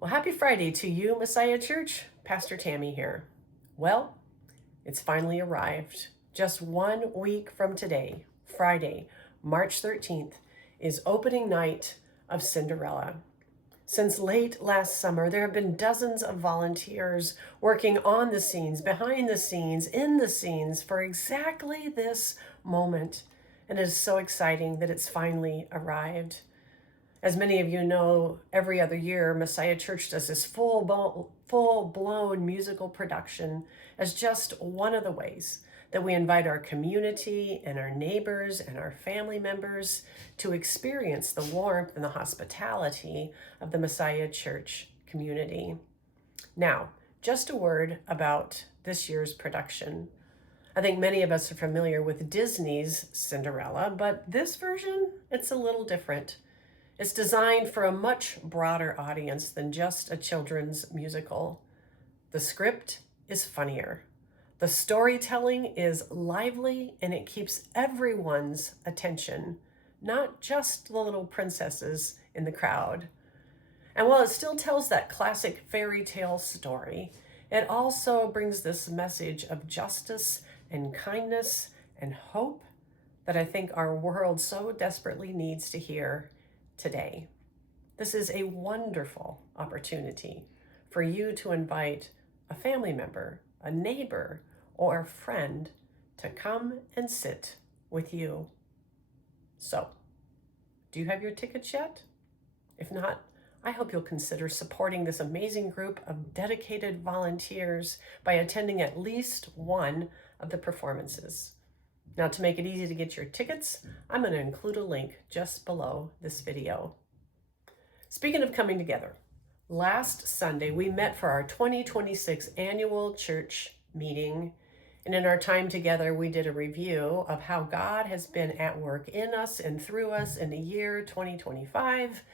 Well, happy Friday to you, Messiah Church. Pastor Tami here. Well, it's finally arrived. Just 1 week from today, Friday, March 13th, is opening night of Cinderella. Since late last summer, there have been dozens of volunteers working on the scenes, behind the scenes, in the scenes for exactly this moment. And it is so exciting that it's finally arrived. As many of you know, every other year, Messiah Church does this full-blown musical production as just one of the ways that we invite our community and our neighbors and our family members to experience the warmth and the hospitality of the Messiah Church community. Now, just a word about this year's production. I think many of us are familiar with Disney's Cinderella, but this version, it's a little different. It's designed for a much broader audience than just a children's musical. The script is funnier. The storytelling is lively and it keeps everyone's attention, not just the little princesses in the crowd. And while it still tells that classic fairy tale story, it also brings this message of justice and kindness and hope that I think our world so desperately needs to hear today. This is a wonderful opportunity for you to invite a family member, a neighbor, or a friend to come and sit with you. So, do you have your tickets yet? If not, I hope you'll consider supporting this amazing group of dedicated volunteers by attending at least one of the performances. Now, to make it easy to get your tickets, I'm going to include a link just below this video. Speaking of coming together, last Sunday we met for our 2026 annual church meeting. And in our time together, we did a review of how God has been at work in us and through us in the year 2025,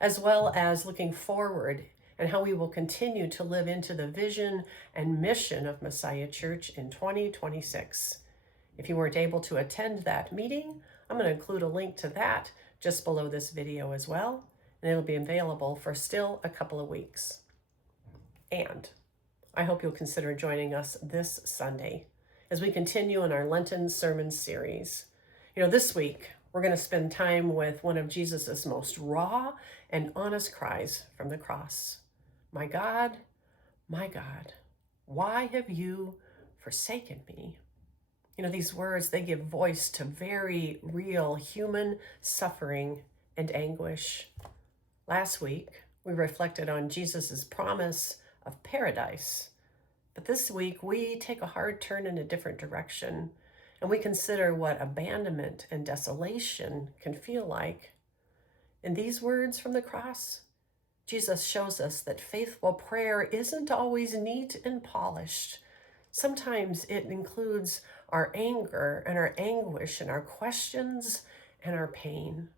as well as looking forward and how we will continue to live into the vision and mission of Messiah Church in 2026. If you weren't able to attend that meeting, I'm going to include a link to that just below this video as well, and it'll be available for still a couple of weeks. And I hope you'll consider joining us this Sunday as we continue in our Lenten sermon series. This week, we're going to spend time with one of Jesus's most raw and honest cries from the cross. My God, why have you forsaken me? These words, they give voice to very real human suffering and anguish. Last week, we reflected on Jesus's promise of paradise. But this week, we take a hard turn in a different direction, and we consider what abandonment and desolation can feel like. In these words from the cross, Jesus shows us that faithful prayer isn't always neat and polished. Sometimes it includes our anger and our anguish and our questions and our pain.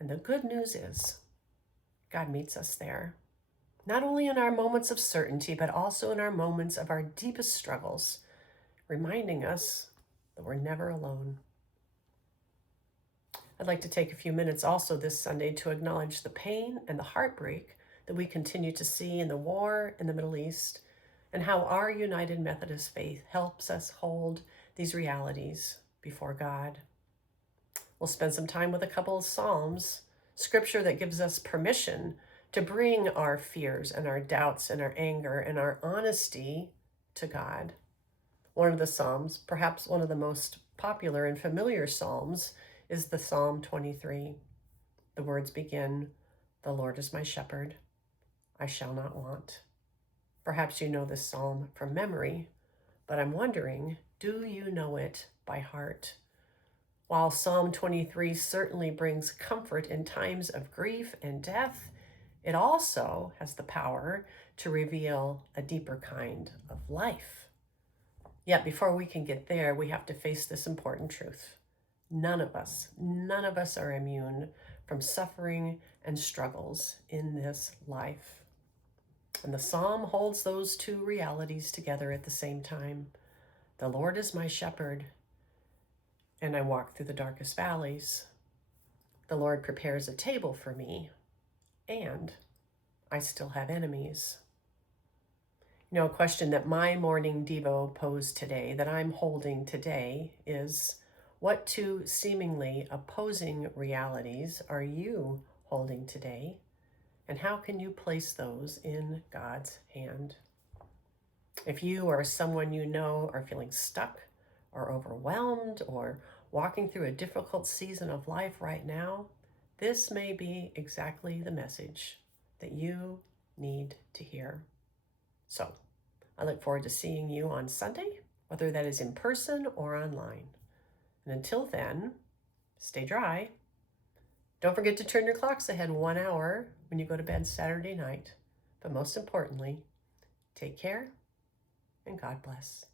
And the good news is God meets us there, not only in our moments of certainty, but also in our moments of our deepest struggles, reminding us that we're never alone. I'd like to take a few minutes also this Sunday to acknowledge the pain and the heartbreak that we continue to see in the war in the Middle East, and how our United Methodist faith helps us hold these realities before God. We'll spend some time with a couple of Psalms, scripture that gives us permission to bring our fears and our doubts and our anger and our honesty to God. One of the Psalms, perhaps one of the most popular and familiar Psalms, is the Psalm 23. The words begin, "The Lord is my shepherd, I shall not want." Perhaps you know this psalm from memory, but I'm wondering, do you know it by heart? While Psalm 23 certainly brings comfort in times of grief and death, it also has the power to reveal a deeper kind of life. Yet before we can get there, we have to face this important truth. None of us are immune from suffering and struggles in this life. And the psalm holds those two realities together at the same time. The Lord is my shepherd, and I walk through the darkest valleys. The Lord prepares a table for me, and I still have enemies. You know, a question that my morning Devo posed today, that I'm holding today, is what two seemingly opposing realities are you holding today? And how can you place those in God's hand? If you or someone you know are feeling stuck or overwhelmed or walking through a difficult season of life right now, this may be exactly the message that you need to hear. So I look forward to seeing you on Sunday, whether that is in person or online. And until then, stay dry. Don't forget to turn your clocks ahead 1 hour when you go to bed Saturday night. But most importantly, take care and God bless.